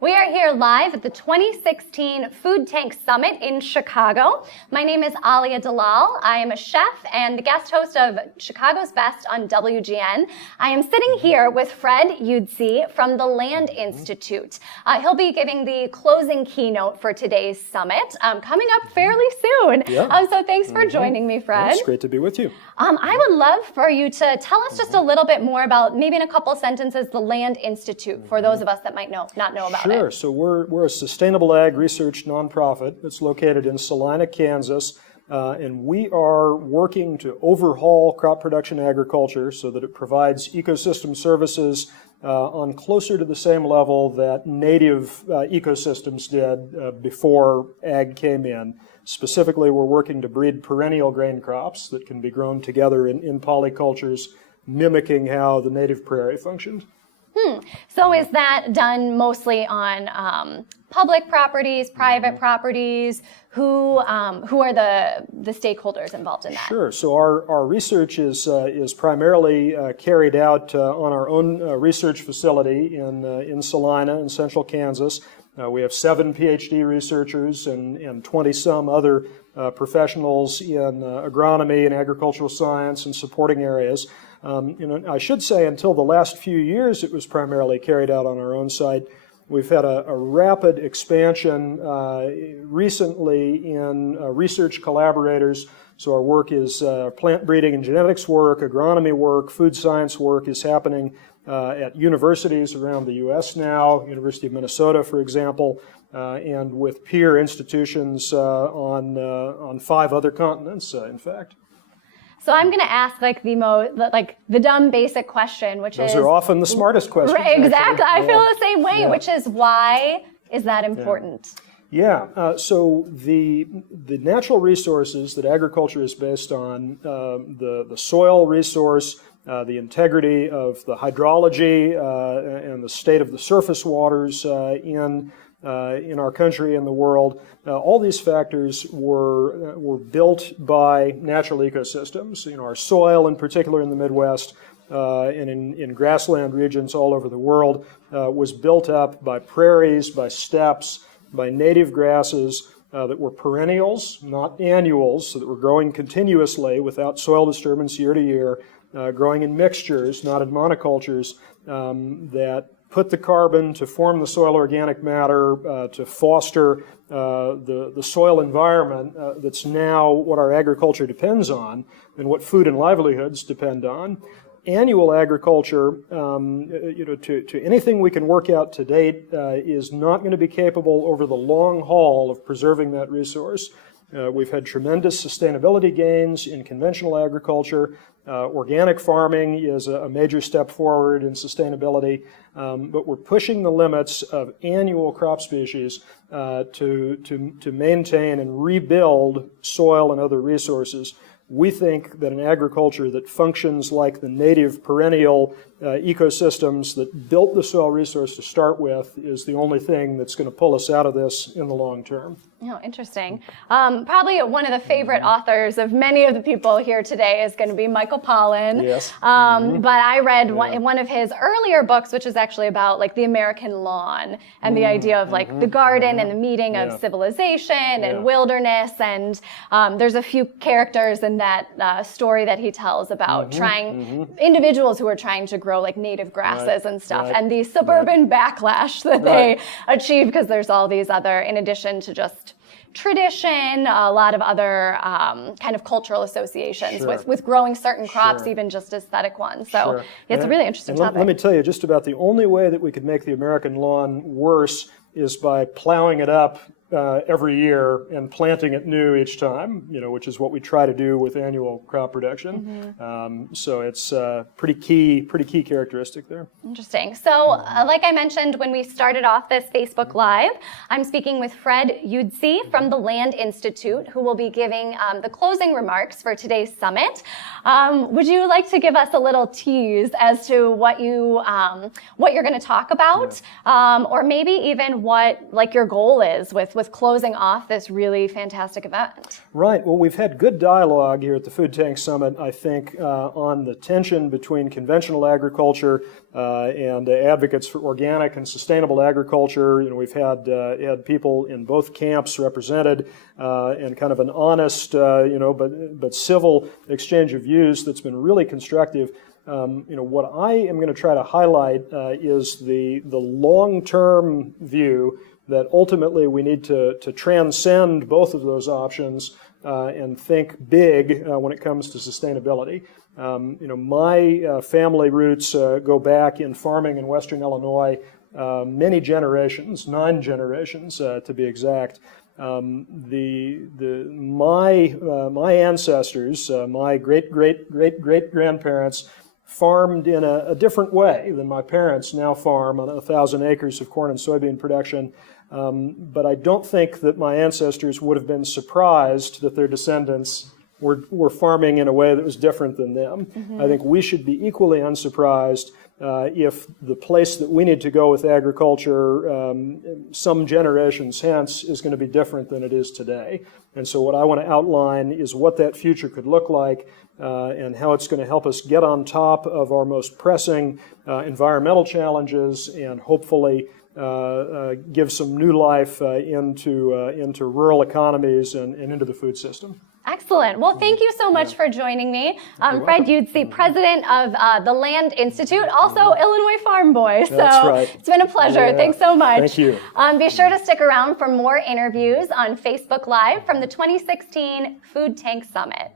We are here live at the 2016 Food Tank Summit in Chicago. My name is Alia Dalal. I am a chef and the guest host of Chicago's Best on WGN. I am sitting here with Fred Iutzi from the Land Institute. He'll be giving the closing keynote for today's summit, coming up fairly soon. Yeah. So thanks for joining me, Fred. It's great to be with you. I would love for you to tell us just a little bit more about, maybe in a couple sentences, the Land Institute, for those of us that might not know about it. Sure. So we're a sustainable ag research nonprofit that's located in Salina, Kansas, and we are working to overhaul crop production agriculture so that it provides ecosystem services on closer to the same level that native ecosystems did before ag came in. Specifically, we're working to breed perennial grain crops that can be grown together in polycultures, mimicking how the native prairie functioned. So is that done mostly on public properties, private properties? Who are the stakeholders involved in that? Sure. So our research is primarily carried out on our own research facility in Salina in central Kansas. We have 7 PhD researchers and 20-some other professionals in agronomy and agricultural science and supporting areas. I should say until the last few years it was primarily carried out on our own site. We've had a rapid expansion recently in research collaborators. So our work is plant breeding and genetics work, agronomy work, food science work is happening at universities around the U.S. now, University of Minnesota, for example, and with peer institutions on 5 other continents, in fact. So I'm going to ask the dumb basic question, which Those are often the smartest questions. Right, exactly. Actually. I feel the same way, which is why is that important? So the natural resources that agriculture is based on, the soil resource, the integrity of the hydrology and the state of the surface waters in our country and the world, all these factors were built by natural ecosystems. Our soil, in particular in the Midwest, and in grassland regions all over the world, was built up by prairies, by steppes, by native grasses that were perennials, not annuals, so that were growing continuously without soil disturbance year to year, growing in mixtures, not in monocultures, that put the carbon to form the soil organic matter, to foster the soil environment that's now what our agriculture depends on and what food and livelihoods depend on. Annual agriculture, to anything we can work out to date, is not going to be capable over the long haul of preserving that resource. We've had tremendous sustainability gains in conventional agriculture. Organic farming is a major step forward in sustainability, but we're pushing the limits of annual crop species to maintain and rebuild soil and other resources. We think that an agriculture that functions like the native perennial ecosystems that built the soil resource to start with is the only thing that's going to pull us out of this in the long term. Oh, interesting. Probably one of the favorite authors of many of the people here today is going to be Michael Pollan. Yes. But I read one of his earlier books, which is actually about the American lawn and the idea of the garden and the meeting of civilization and wilderness. And there's a few characters in that story that he tells about individuals who are trying to grow native grasses and stuff, and the suburban backlash that they achieve because there's all these other, in addition to just tradition, a lot of other kind of cultural associations with growing certain crops, even just aesthetic ones. So it's a really interesting topic. Let me tell you, just about the only way that we could make the American lawn worse is by plowing it up every year and planting it new each time, which is what we try to do with annual crop production. So it's pretty key characteristic there. Interesting. So like I mentioned when we started off this Facebook Live, I'm speaking with Fred Iutzi from the Land Institute, who will be giving the closing remarks for today's summit. Would you like to give us a little tease as to what you're going to talk about, or maybe even what your goal is with with closing off this really fantastic event. Right. Well, we've had good dialogue here at the Food Tank Summit, I think, on the tension between conventional agriculture and advocates for organic and sustainable agriculture. We've had people in both camps represented, and kind of an honest, but civil exchange of views that's been really constructive. What I am going to try to highlight is the long-term view that ultimately we need to transcend both of those options and think big when it comes to sustainability. My family roots go back in farming in Western Illinois many generations, 9 generations to be exact. My ancestors, my great-great-great-great-grandparents, farmed in a different way than my parents now farm on 1,000 acres of corn and soybean production. But I don't think that my ancestors would have been surprised that their descendants were farming in a way that was different than them. Mm-hmm. I think we should be equally unsurprised if the place that we need to go with agriculture some generations hence is going to be different than it is today. And so what I want to outline is what that future could look like and how it's going to help us get on top of our most pressing environmental challenges and hopefully give some new life into rural economies and into the food system. Excellent. Well, thank you so much for joining me. Fred Iutzi, president of the Land Institute, also Illinois Farm Boy. So that's right. It's been a pleasure. Yeah. Thanks so much. Thank you. Be sure to stick around for more interviews on Facebook Live from the 2016 Food Tank Summit.